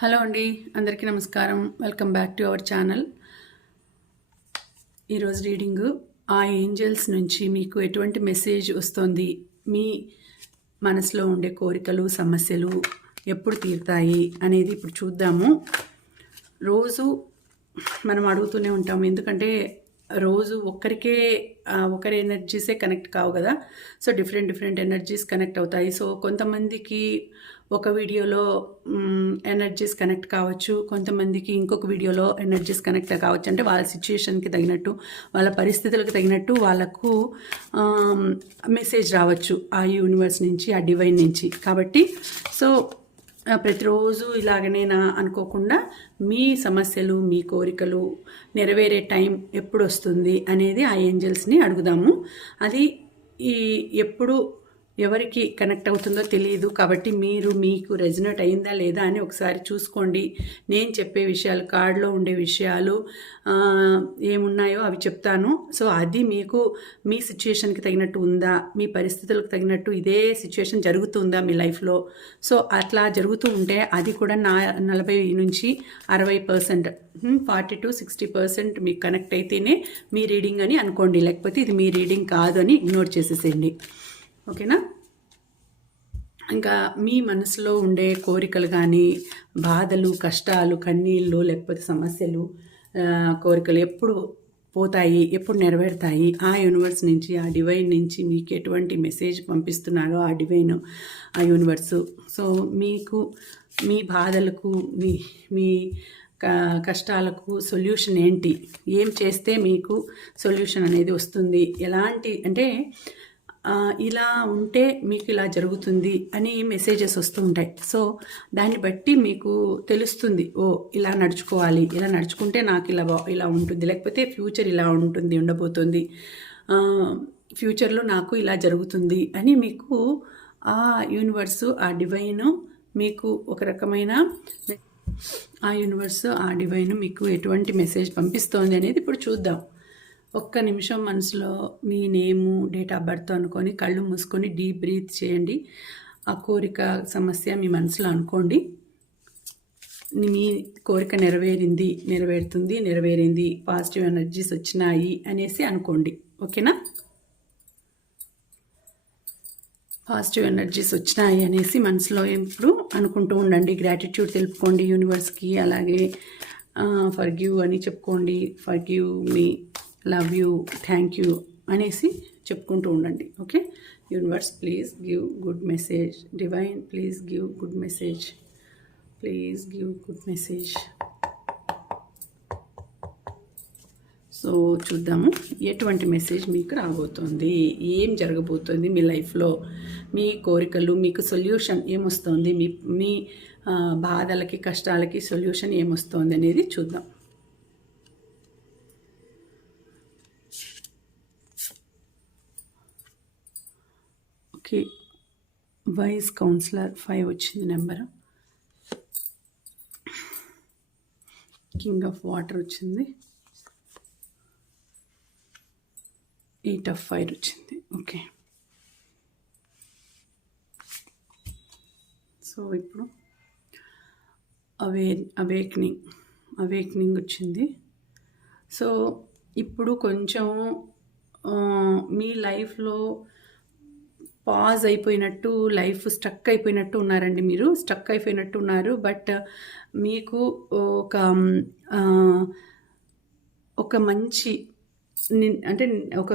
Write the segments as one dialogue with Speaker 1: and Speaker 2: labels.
Speaker 1: Hello అండి అందరికీ నమస్కారం. Welcome back to our channel. ఈరోజు రీడింగ్ ఆ ఏంజల్స్ నుంచి మీకు ఎటువంటి మెసేజ్ వస్తుంది? మీ మనసులో ఉండే కోరికలు సమస్యలు ఎప్పుడు తీరుతాయి అనేది ఇప్పుడు చూద్దాము. రోజు మనం అడుగుతూనే ఉంటాము. ఎందుకంటే రోజు ఒక్కరికే ఒకరి ఎనర్జీసే కనెక్ట్ కావు కదా. So different different energies connect అవుతాయి. సో కొంతమందికి ఒక వీడియోలో ఎనర్జీస్ కనెక్ట్ కావచ్చు. కొంతమందికి ఇంకొక వీడియోలో ఎనర్జీస్ కనెక్ట్ కావచ్చు. అంటే వాళ్ళ సిచ్యుయేషన్కి తగినట్టు వాళ్ళ పరిస్థితులకు తగినట్టు వాళ్ళకు మెసేజ్ రావచ్చు ఆ యూనివర్స్ నుంచి ఆ డివైన్ నుంచి. కాబట్టి సో ప్రతిరోజు ఇలాగనేనా అనుకోకుండా మీ సమస్యలు మీ కోరికలు నెరవేరే టైం ఎప్పుడు వస్తుంది అనేది ఆ ఏంజల్స్ని అడుగుదాము. అది ఈ ఎప్పుడు ఎవరికి కనెక్ట్ అవుతుందో తెలియదు. కాబట్టి మీరు మీకు రెజినేట్ అయిందా లేదా అని ఒకసారి చూసుకోండి. నేను చెప్పే విషయాలు కార్డులో ఉండే విషయాలు ఏమున్నాయో అవి చెప్తాను. సో అది మీకు మీ సిచ్యుయేషన్కి తగినట్టు ఉందా? మీ పరిస్థితులకు తగినట్టు ఇదే సిచ్యుయేషన్ జరుగుతుందా మీ లైఫ్లో సో అట్లా జరుగుతూ ఉంటే అది కూడా నా నలభై నుంచి అరవై percent forty to sixty percent మీకు కనెక్ట్ అయితేనే మీ రీడింగ్ అని అనుకోండి. లేకపోతే ఇది మీ రీడింగ్ కాదు అని ఇగ్నోర్ చేసేసేయండి. ఓకేనా? ఇంకా మీ మనసులో ఉండే కోరికలు కానీ బాధలు కష్టాలు కన్నీళ్ళు లేకపోతే సమస్యలు కోరికలు ఎప్పుడు పోతాయి ఎప్పుడు నెరవేరుతాయి? ఆ యూనివర్స్ నుంచి ఆ డివైన్ నుంచి మీకు ఎటువంటి మెసేజ్ పంపిస్తున్నారో ఆ డివైన్ ఆ యూనివర్సు సో మీకు మీ బాధలకు మీ మీ కష్టాలకు సొల్యూషన్ ఏంటి? ఏం చేస్తే మీకు సొల్యూషన్ అనేది వస్తుంది? ఎలాంటి అంటే ఇలా ఉంటే మీకు ఇలా జరుగుతుంది అని మెసేజెస్ వస్తూ ఉంటాయి. సో దాన్ని బట్టి మీకు తెలుస్తుంది ఓ ఇలా నడుచుకోవాలి ఇలా నడుచుకుంటే నాకు ఇలా ఇలా ఉంటుంది లేకపోతే ఫ్యూచర్ ఇలా ఉంటుంది ఉండబోతుంది. ఫ్యూచర్లో నాకు ఇలా జరుగుతుంది అని మీకు ఆ యూనివర్సు ఆ డివైన్ మీకు ఒక రకమైన ఆ యూనివర్సు ఆ డివైన్ మీకు ఎటువంటి మెసేజ్ పంపిస్తోంది అనేది ఇప్పుడు చూద్దాం. ఒక్క నిమిషం మనసులో మీ నేము డేట్ ఆఫ్ బర్త్ అనుకొని కళ్ళు మూసుకొని డీప్ బ్రీత్ చేయండి. ఆ కోరిక సమస్య మీ మనసులో అనుకోండి. మీ కోరిక నెరవేరింది నెరవేరుతుంది నెరవేరింది పాజిటివ్ ఎనర్జీస్ వచ్చినాయి అనేసి అనుకోండి. ఓకేనా? పాజిటివ్ ఎనర్జీస్ వచ్చినాయి అనేసి మనసులో ఎప్పుడు అనుకుంటూ ఉండండి. గ్రాటిట్యూడ్ తెలుపుకోండి యూనివర్స్కి. అలాగే ఫర్ గివ్ అని చెప్పుకోండి. Forgive me love you thank you అనేసి చెప్పుకుంటూ ఉండండి. Okay? Universe please give good message. Divine please give good message. Please give good message. So చూద్దాము. ఎటువంటి మెసేజ్ మీకు రాబోతుంది? ఏం జరగబోతుంది మీ లైఫ్లో? మీ కోరికలు మీకు సొల్యూషన్ ఏమొస్తుంది? మీ మీ బాధలకి కష్టాలకి సొల్యూషన్ ఏమొస్తుంది అనేది చూద్దాం. ఓకే వైస్ కౌన్సిలర్ ఫైవ్ వచ్చింది నెంబర్. కింగ్ ఆఫ్ వాటర్ వచ్చింది. ఎయిట్ ఆఫ్ ఫైర్ వచ్చింది. ఓకే. సో ఇప్పుడు అవే అవేక్నింగ్ అవేక్నింగ్ వచ్చింది. సో ఇప్పుడు కొంచెం మీ లైఫ్లో పాజ్ అయిపోయినట్టు లైఫ్ స్టక్ అయిపోయినట్టు ఉన్నారండి మీరు. స్టక్ అయిపోయినట్టు ఉన్నారు. బట్ మీకు ఒక ఒక మంచి అంటే ఒక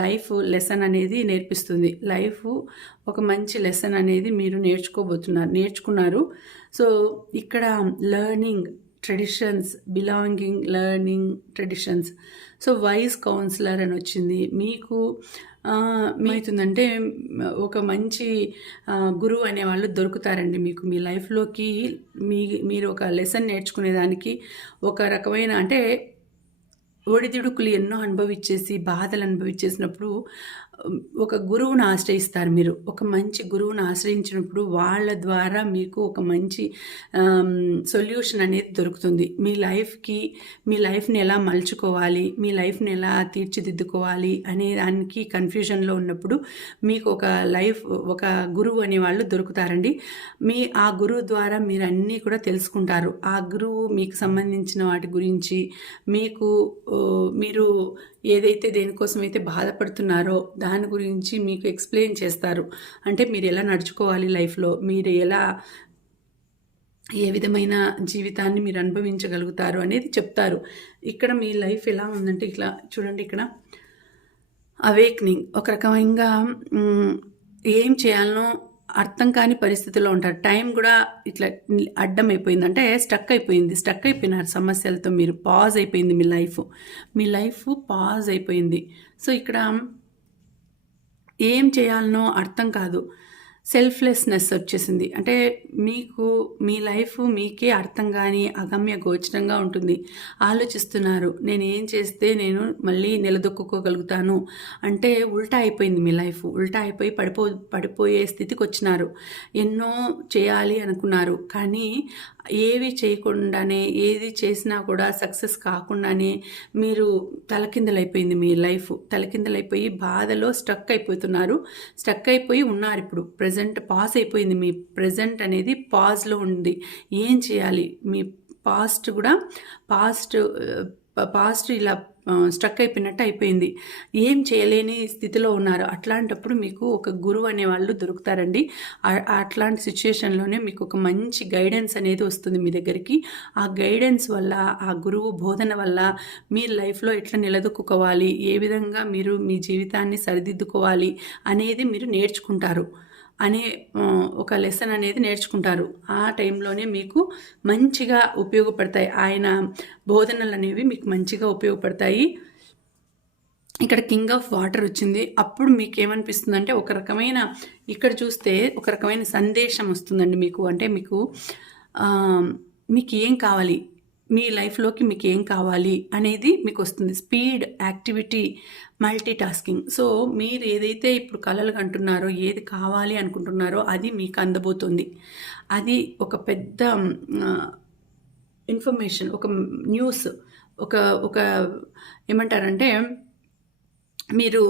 Speaker 1: లైఫ్ లెసన్ అనేది నేర్పిస్తుంది. లైఫ్ ఒక మంచి లెసన్ అనేది మీరు నేర్చుకోబోతున్నారు నేర్చుకున్నారు. సో ఇక్కడ learning traditions belonging learning traditions so vice councillor అని వచ్చింది. మీకు ఆ, ఏమవుతుందంటే ఒక మంచి గురువు అనేవాళ్ళు దొరుకుతారండి మీకు. మీ లైఫ్లోకి మీ మీరు ఒక లెసన్ నేర్చుకునేదానికి ఒక రకమైన అంటే ఒడిదుడుకులు ఎన్నో అనుభవించేసి బాధలు అనుభవించేసినప్పుడు ఒక గురువును ఆశ్రయిస్తారు మీరు. ఒక మంచి గురువుని ఆశ్రయించినప్పుడు వాళ్ళ ద్వారా మీకు ఒక మంచి సొల్యూషన్ అనేది దొరుకుతుంది. మీ లైఫ్కి మీ లైఫ్ని ఎలా మలుచుకోవాలి మీ లైఫ్ని ఎలా తీర్చిదిద్దుకోవాలి అనే దానికి కన్ఫ్యూజన్లో ఉన్నప్పుడు మీకు ఒక లైఫ్ ఒక గురువు అనే వాళ్ళు దొరుకుతారండి. మీ ఆ గురువు ద్వారా మీరు అన్నీ కూడా తెలుసుకుంటారు. ఆ గురువు మీకు సంబంధించిన వాటి గురించి మీకు మీరు ఏదైతే దేనికోసం అయితే బాధపడుతున్నారో దాని గురించి మీకు ఎక్స్ప్లెయిన్ చేస్తారు. అంటే మీరు ఎలా నడుచుకోవాలి లైఫ్లో? మీరు ఎలా ఏ విధమైన జీవితాన్ని మీరు అనుభవించగలుగుతారు అనేది చెప్తారు. ఇక్కడ మీ లైఫ్ ఎలా ఉందంటే ఇట్లా చూడండి ఇక్కడ. అవేక్నింగ్ ఒక రకమైన ఏం చేయాలనో అర్థం కాని పరిస్థితిలో ఉంటారు. టైం కూడా ఇట్లా అడ్డం అయిపోయింది అంటే స్టక్ అయిపోయింది. స్టక్ అయిపోయినారు సమస్యలతో మీరు. పాజ్ అయిపోయింది మీ లైఫ్ మీ లైఫ్ పాజ్ అయిపోయింది. సో ఇక్కడ ఏం చేయాలనో అర్థం కాదు. సెల్ఫ్లెస్నెస్ వచ్చేసింది. అంటే మీకు మీ లైఫ్ మీకే అర్థం కానీ అగమ్య గోచరంగా ఉంటుంది. ఆలోచిస్తున్నారు. నేను ఏం చేస్తే నేను మళ్ళీ నిలదొక్కుకోగలుగుతాను? అంటే ఉల్టా అయిపోయింది మీ లైఫ్. ఉల్టా అయిపోయి పడిపో పడిపోయే స్థితికి వచ్చినారు ఎన్నో చేయాలి అనుకున్నారు. కానీ ఏవి చేయకుండానే ఏది చేసినా కూడా సక్సెస్ కాకుండానే మీరు తలకిందలైపోయింది మీ లైఫ్. తలకిందలైపోయి బాధలో స్టక్ అయిపోతున్నారు. స్టక్ అయిపోయి ఉన్నారు ఇప్పుడు. ప్రజెంట్ పాస్ అయిపోయింది. మీ ప్రజెంట్ అనేది పాజ్లో ఉంది. ఏం చేయాలి? మీ పాస్ట్ కూడా పాస్ట్ పాస్ట్ ఇలా స్ట్రక్ అయిపోయినట్టు అయిపోయింది. ఏం చేయలేని స్థితిలో ఉన్నారు. అట్లాంటప్పుడు మీకు ఒక గురువు అనే వాళ్ళు దొరుకుతారండి. అట్లాంటి సిచ్యుయేషన్లోనే మీకు ఒక మంచి గైడెన్స్ అనేది వస్తుంది మీ దగ్గరికి. ఆ గైడెన్స్ వల్ల ఆ గురువు బోధన వల్ల మీ లైఫ్లో ఎట్లా నిలదొక్కుకోవాలి? ఏ విధంగా మీరు మీ జీవితాన్ని సరిదిద్దుకోవాలి? అనేది మీరు నేర్చుకుంటారు. అనే ఒక లెసన్ అనేది నేర్చుకుంటారు. ఆ టైంలోనే మీకు మంచిగా ఉపయోగపడతాయి. ఆయన బోధనలు అనేవి మీకు మంచిగా ఉపయోగపడతాయి. ఇక్కడ కింగ్ ఆఫ్ వాటర్ వచ్చింది. అప్పుడు మీకు ఏమనిపిస్తుంది అంటే ఒక రకమైన ఇక్కడ చూస్తే ఒక రకమైన సందేశం వస్తుందండి మీకు. అంటే మీకు మీకు ఏం కావాలి? మీ లైఫ్లోకి మీకు ఏం కావాలి? అనేది మీకు వస్తుంది. Speed activity multitasking so మీరు ఏదైతే ఇప్పుడు కలలు కంటున్నారో ఏది కావాలి అనుకుంటున్నారో అది మీకు అందబోతుంది. అది ఒక పెద్ద ఇన్ఫర్మేషన్ ఒక న్యూస్ ఒక ఒక ఏమంటారంటే మీరు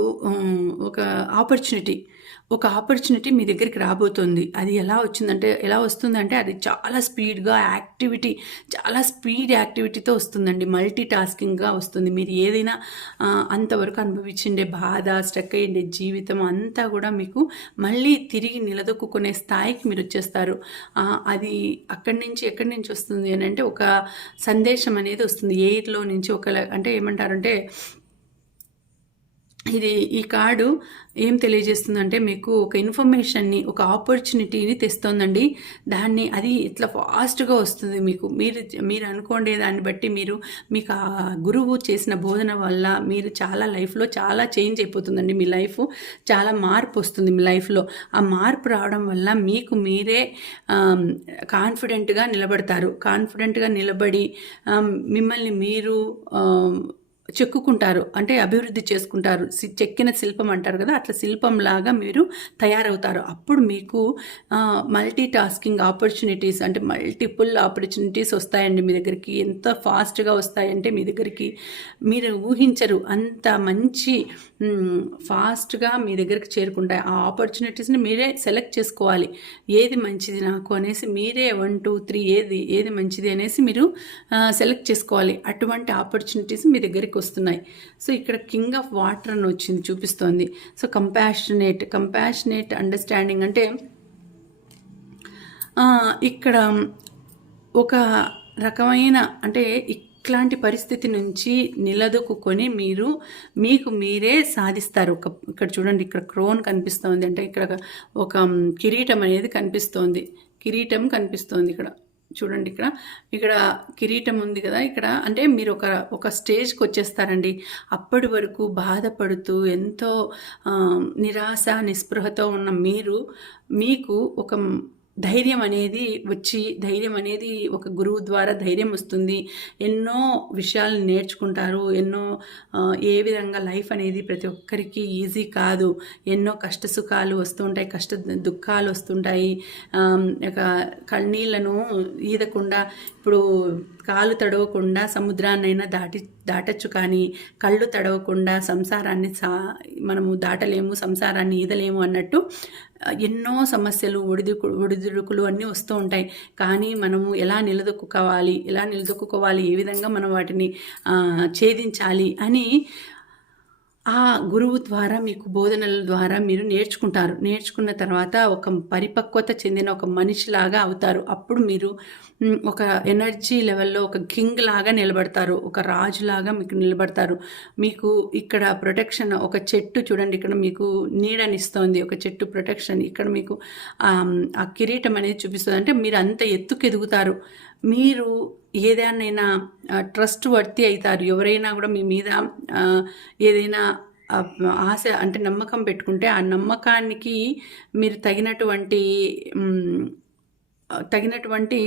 Speaker 1: ఒక ఆపర్చునిటీ ఒక ఆపర్చునిటీ మీ దగ్గరికి రాబోతుంది. అది ఎలా వచ్చిందంటే ఎలా వస్తుందంటే అది చాలా స్పీడ్గా యాక్టివిటీ చాలా స్పీడ్ యాక్టివిటీతో వస్తుందండి. మల్టీ టాస్కింగ్గా వస్తుంది. మీరు ఏదైనా అంతవరకు అనుభవించిండే బాధ స్ట్రక్ అయ్యిండే జీవితం అంతా కూడా మీకు మళ్ళీ తిరిగి నిలదొక్కునే స్థాయికి మీరు వచ్చేస్తారు. అది అక్కడి నుంచి ఎక్కడి నుంచి వస్తుంది అని అంటే ఒక సందేశం అనేది వస్తుంది. ఎయిర్లో నుంచి ఒక అంటే ఏమంటారంటే ఇది ఈ కార్డు ఏం తెలియజేస్తుందంటే మీకు ఒక ఇన్ఫర్మేషన్ని ఒక ఆపర్చునిటీని తెస్తోందండి. దాన్ని అది ఇట్లా ఫాస్ట్గా వస్తుంది మీకు. మీరు మీరు అనుకోండే దాన్ని బట్టి మీరు మీకు ఆ గురువు చేసిన బోధన వల్ల మీరు చాలా లైఫ్లో చాలా చేంజ్ అయిపోతుందండి మీ లైఫ్. చాలా మార్పు వస్తుంది మీ లైఫ్లో. ఆ మార్పు రావడం వల్ల మీకు మీరే కాన్ఫిడెంట్గా నిలబడతారు. కాన్ఫిడెంట్గా నిలబడి మిమ్మల్ని మీరు చెక్కుకుంటారు. అంటే అభివృద్ధి చేసుకుంటారు. సి- చెక్కిన శిల్పం అంటారు కదా అట్లా శిల్పం లాగా మీరు తయారవుతారు. అప్పుడు మీకు మల్టీ టాస్కింగ్ ఆపర్చునిటీస్ అంటే మల్టిపుల్ ఆపర్చునిటీస్ వస్తాయండి మీ దగ్గరికి. ఎంత ఫాస్ట్గా వస్తాయంటే మీ దగ్గరికి. మీరు ఊహించరు. అంత మంచి ఫాస్ట్గా మీ దగ్గరికి చేరుకుంటాయి. ఆ ఆపర్చునిటీస్ని మీరే సెలెక్ట్ చేసుకోవాలి. ఏది మంచిది నాకు అనేసి మీరే వన్ టూ త్రీ ఏది ఏది మంచిది అనేసి మీరు సెలెక్ట్ చేసుకోవాలి. అటువంటి ఆపర్చునిటీస్ మీ దగ్గరికి వస్తున్నాయి సో ఇక్కడ కింగ్ ఆఫ్ వాటర్ అని వచ్చింది చూపిస్తోంది. సో కంపాషనేట్ కంపాషనేట్ అండర్స్టాండింగ్ అంటే ఇక్కడ ఒక రకమైన అంటే ఇట్లాంటి పరిస్థితి నుంచి నిలదొక్కుని మీరు మీకు మీరే సాధిస్తారు. ఒక ఇక్కడ చూడండి ఇక్కడ క్రోన్ కనిపిస్తోంది. అంటే ఇక్కడ ఒక కిరీటం అనేది కనిపిస్తోంది. కిరీటం కనిపిస్తోంది ఇక్కడ. చూడండి ఇక్కడ. ఇక్కడ కిరీటం ఉంది కదా. ఇక్కడ అంటే మీరు ఒక ఒక స్టేజ్కి వచ్చేస్తారండి. అప్పటి వరకు బాధపడుతూ ఎంతో నిరాశ నిస్పృహతో ఉన్న మీరు మీకు ఒక ధైర్యం అనేది వచ్చి ధైర్యం అనేది ఒక గురువు ద్వారా ధైర్యం వస్తుంది. ఎన్నో విషయాలు నేర్చుకుంటారు. ఎన్నో ఏ విధంగా లైఫ్ అనేది ప్రతి ఒక్కరికి ఈజీ కాదు. ఎన్నో కష్ట సుఖాలు వస్తుంటాయి కష్ట దుఃఖాలు వస్తుంటాయి. ఒక కన్నీళ్ళను ఈదకుండా ఇప్పుడు కాలు తడవకుండా సముద్రాన్నైనా దాటి దాటచ్చు కానీ కళ్ళు తడవకుండా సంసారాన్ని సా మనము దాటలేము సంసారాన్ని ఈదలేము అన్నట్టు ఎన్నో సమస్యలు ఒడిదుకు ఒడిదుడుకులు అన్నీ వస్తూ ఉంటాయి. కానీ మనము ఎలా నిలదొక్కుకోవాలి ఎలా నిలదొక్కుకోవాలి ఏ విధంగా మనం వాటిని ఛేదించాలి అని ఆ గురువు ద్వారా మీకు బోధనల ద్వారా మీరు నేర్చుకుంటారు. నేర్చుకున్న తర్వాత ఒక పరిపక్వత చెందిన ఒక మనిషిలాగా అవుతారు. అప్పుడు మీరు ఒక ఎనర్జీ లెవెల్లో ఒక కింగ్ లాగా నిలబడతారు. ఒక రాజులాగా మీకు నిలబడతారు. మీకు ఇక్కడ ప్రొటెక్షన్ ఒక చెట్టు చూడండి. ఇక్కడ మీకు నీడనిస్తోంది. ఒక చెట్టు ప్రొటెక్షన్. ఇక్కడ మీకు ఆ కిరీటం అనేది చూపిస్తుంది. అంటే మీరు అంత ఎత్తుకు ఎదుగుతారు మీరు ఏదైనా ట్రస్ట్ వర్తి అవుతారు. ఎవరైనా కూడా మీ మీద ఏదైనా ఆశ అంటే నమ్మకం పెట్టుకుంటే ఆ నమ్మకానికి మీరు తగినటువంటి తగినటువంటి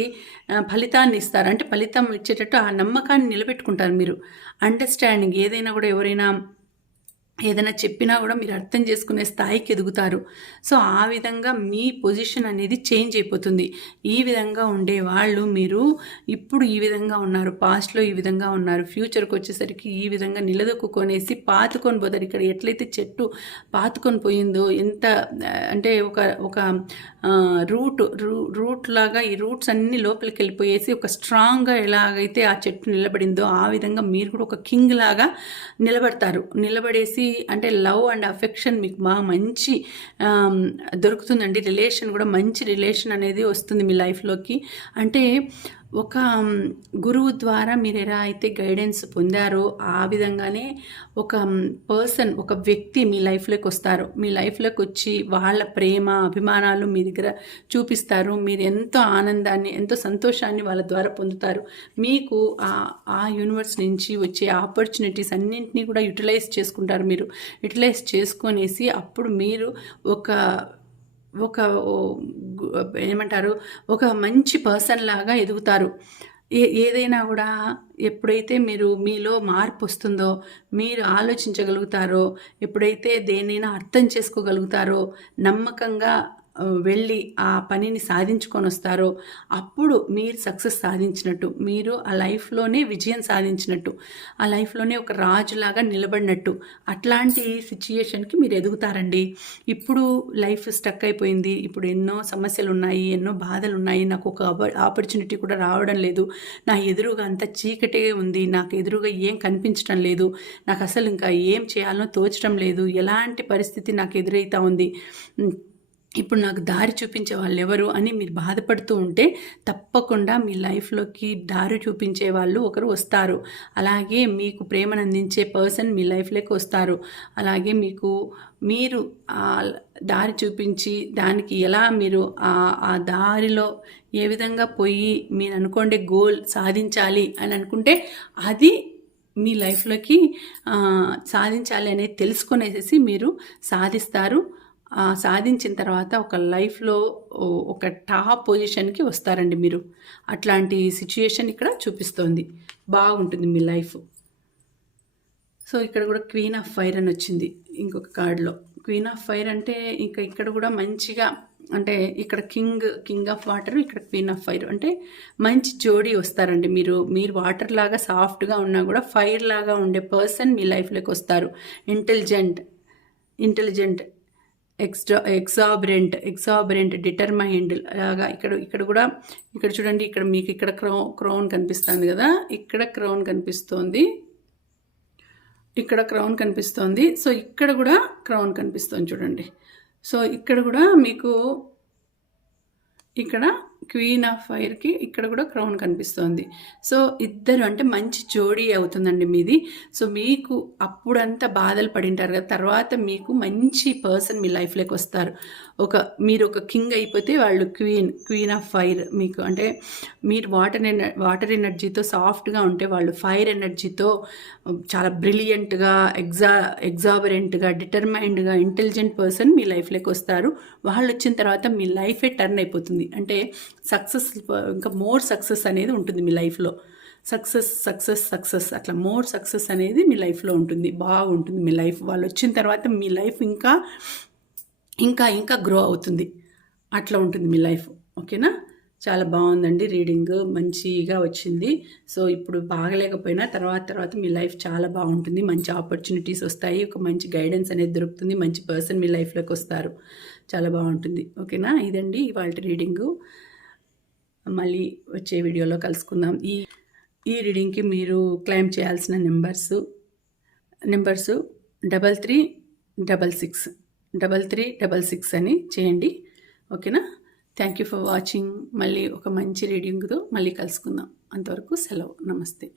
Speaker 1: ఫలితాన్ని ఇస్తారు. అంటే ఫలితం ఇచ్చేటట్టు ఆ నమ్మకాన్ని నిలబెట్టుకుంటారు మీరు. అండర్స్టాండింగ్ ఏదైనా కూడా ఎవరైనా ఏదైనా చెప్పినా కూడా మీరు అర్థం చేసుకునే స్థాయికి ఎదుగుతారు. సో ఆ విధంగా మీ పొజిషన్ అనేది చేంజ్ అయిపోతుంది. ఈ విధంగా ఉండే వాళ్ళు మీరు ఇప్పుడు ఈ విధంగా ఉన్నారు పాస్ట్లో ఈ విధంగా ఉన్నారు ఫ్యూచర్కి వచ్చేసరికి ఈ విధంగా నిలదొక్కునేసి పాతుకొని పోతారు. ఇక్కడ ఎట్లయితే చెట్టు పాతుకొని పోయిందో ఎంత అంటే ఒక ఒక రూట్ రూ రూట్ లాగా ఈ రూట్స్ అన్ని లోపలికి వెళ్ళిపోయేసి ఒక స్ట్రాంగ్గా ఎలాగైతే ఆ చెట్టు నిలబడిందో ఆ విధంగా మీరు కూడా ఒక కింగ్ లాగా నిలబడతారు. నిలబడేసి అంటే లవ్ అండ్ అఫెక్షన్ మీకు బాగా మంచి దొరుకుతుందండి. రిలేషన్ కూడా మంచి రిలేషన్ అనేది వస్తుంది మీ లైఫ్లోకి. అంటే ఒక గురువు ద్వారా మీరు ఎలా అయితే గైడెన్స్ పొందారో ఆ విధంగానే ఒక పర్సన్ ఒక వ్యక్తి మీ లైఫ్లోకి వస్తారు. మీ లైఫ్లోకి వచ్చి వాళ్ళ ప్రేమ అభిమానాలు మీ దగ్గర చూపిస్తారు. మీరు ఎంతో ఆనందాన్ని ఎంతో సంతోషాన్ని వాళ్ళ ద్వారా పొందుతారు. మీకు ఆ ఆ యూనివర్స్ నుంచి వచ్చే ఆపర్చునిటీస్ అన్నింటినీ కూడా యూటిలైజ్ చేసుకుంటారు మీరు. యూటిలైజ్ చేసుకొనేసి అప్పుడు మీరు ఒక ఒక ఏమంటారు ఒక మంచి పర్సన్ లాగా ఎదుగుతారు. ఏ ఏదైనా కూడా ఎప్పుడైతే మీరు మీలో మార్పు వస్తుందో మీరు ఆలోచించగలుగుతారో ఎప్పుడైతే దేన్నైనా అర్థం చేసుకోగలుగుతారో నమ్మకంగా వెళ్ళి ఆ పనిని సాధించుకొని వస్తారో అప్పుడు మీరు సక్సెస్ సాధించినట్టు మీరు ఆ లైఫ్లోనే విజయం సాధించినట్టు ఆ లైఫ్లోనే ఒక రాజులాగా నిలబడినట్టు అట్లాంటి సిచ్యుయేషన్కి మీరు ఎదుగుతారండి. ఇప్పుడు లైఫ్ స్టక్ అయిపోయింది. ఇప్పుడు ఎన్నో సమస్యలు ఉన్నాయి ఎన్నో బాధలు ఉన్నాయి నాకు ఒక ఆపర్చునిటీ కూడా రావడం లేదు. నా ఎదురుగా అంత చీకటే ఉంది. నాకు ఎదురుగా ఏం కనిపించడం లేదు. నాకు అసలు ఇంకా ఏం చేయాలో తోచడం లేదు. ఎలాంటి పరిస్థితి నాకు ఎదురైతా ఉంది. ఇప్పుడు నాకు దారి చూపించే వాళ్ళు ఎవరు అని మీరు బాధపడుతూ ఉంటే తప్పకుండా మీ లైఫ్లోకి దారి చూపించే వాళ్ళు ఒకరు వస్తారు. అలాగే మీకు ప్రేమను అందించే పర్సన్ మీ లైఫ్లోకి వస్తారు. అలాగే మీకు మీరు దారి చూపించి దానికి ఎలా మీరు ఆ దారిలో ఏ విధంగా పోయి మీరు అనుకోండే గోల్ సాధించాలి అని అనుకుంటే అది మీ లైఫ్లోకి సాధించాలి అనేది తెలుసుకునేసేసి మీరు సాధిస్తారు. సాధించిన తర్వాత ఒక లైఫ్లో ఒక టాప్ పొజిషన్కి వస్తారండి మీరు. అట్లాంటి సిచ్యుయేషన్ ఇక్కడ చూపిస్తోంది. బాగుంటుంది మీ లైఫ్. సో ఇక్కడ కూడా క్వీన్ ఆఫ్ ఫైర్ అని వచ్చింది ఇంకొక కార్డులో. క్వీన్ ఆఫ్ ఫైర్ అంటే ఇంకా ఇక్కడ కూడా మంచిగా అంటే ఇక్కడ కింగ్ కింగ్ ఆఫ్ వాటర్ ఇక్కడ క్వీన్ ఆఫ్ ఫైర్. అంటే మంచి జోడీ వస్తారండి మీరు. మీరు వాటర్ లాగా సాఫ్ట్గా ఉన్నా కూడా ఫైర్ లాగా ఉండే పర్సన్ మీ లైఫ్లోకి వస్తారు. Intelligent intelligent extra exuberant exuberant determined లాగా ఇక్కడ ఇక్కడ కూడా ఇక్కడ చూడండి ఇక్కడ మీకు ఇక్కడ క్రౌ క్రౌన్ కనిపిస్తుంది కదా ఇక్కడ క్రౌన్ కనిపిస్తోంది. ఇక్కడ క్రౌన్ కనిపిస్తోంది. సో ఇక్కడ కూడా క్రౌన్ కనిపిస్తోంది చూడండి. సో ఇక్కడ కూడా మీకు ఇక్కడ క్వీన్ ఆఫ్ ఫైర్కి ఇక్కడ కూడా క్రౌన్ కనిపిస్తోంది. సో ఇద్దరు అంటే మంచి జోడీ అవుతుందండి మీది. సో మీకు అప్పుడంతా బాధలు పడింటారు కదా తర్వాత మీకు మంచి పర్సన్ మీ లైఫ్లోకి వస్తారు. ఒక మీరు ఒక కింగ్ అయిపోతే వాళ్ళు క్వీన్ క్వీన్ ఆఫ్ ఫైర్ మీకు అంటే మీరు వాటర్ ఎన వాటర్ ఎనర్జీతో సాఫ్ట్గా ఉంటే వాళ్ళు ఫైర్ ఎనర్జీతో చాలా బ్రిలియంట్గా ఎగ్జా ఎగ్జాబరెంట్గా డిటర్మైండ్గా ఇంటెలిజెంట్ పర్సన్ మీ లైఫ్లోకి వస్తారు. వాళ్ళు వచ్చిన తర్వాత మీ లైఫే టర్న్ అయిపోతుంది. అంటే సక్సెస్ ఇంకా మోర్ సక్సెస్ అనేది ఉంటుంది మీ లైఫ్లో. సక్సెస్ సక్సెస్ సక్సెస్ అట్లా మోర్ సక్సెస్ అనేది మీ లైఫ్లో ఉంటుంది బాగుంటుంది మీ లైఫ్. వాళ్ళు వచ్చిన తర్వాత మీ లైఫ్ ఇంకా ఇంకా ఇంకా గ్రో అవుతుంది. అట్లా ఉంటుంది మీ లైఫ్ ఓకేనా? చాలా బాగుందండి రీడింగ్ మంచిగా వచ్చింది. సో ఇప్పుడు బాగలేకపోయినా తర్వాత తర్వాత మీ లైఫ్ చాలా బాగుంటుంది మంచి ఆపర్చునిటీస్ వస్తాయి ఒక మంచి గైడెన్స్ అనేది దొరుకుతుంది మంచి పర్సన్ మీ లైఫ్లోకి వస్తారు. చాలా బాగుంటుంది ఓకేనా? ఇదండి ఇవాళ రీడింగు. మళ్ళీ వచ్చే వీడియోలో కలుసుకుందాం. ఈ ఈ రీడింగ్కి మీరు క్లైమ్ చేయాల్సిన numbers numbers double three double six double three double six అని చేయండి. ఓకేనా? థ్యాంక్ యూ ఫర్ వాచింగ్ మళ్ళీ ఒక మంచి రీడింగ్తో మళ్ళీ కలుసుకుందాం. అంతవరకు సెలవు. నమస్తే.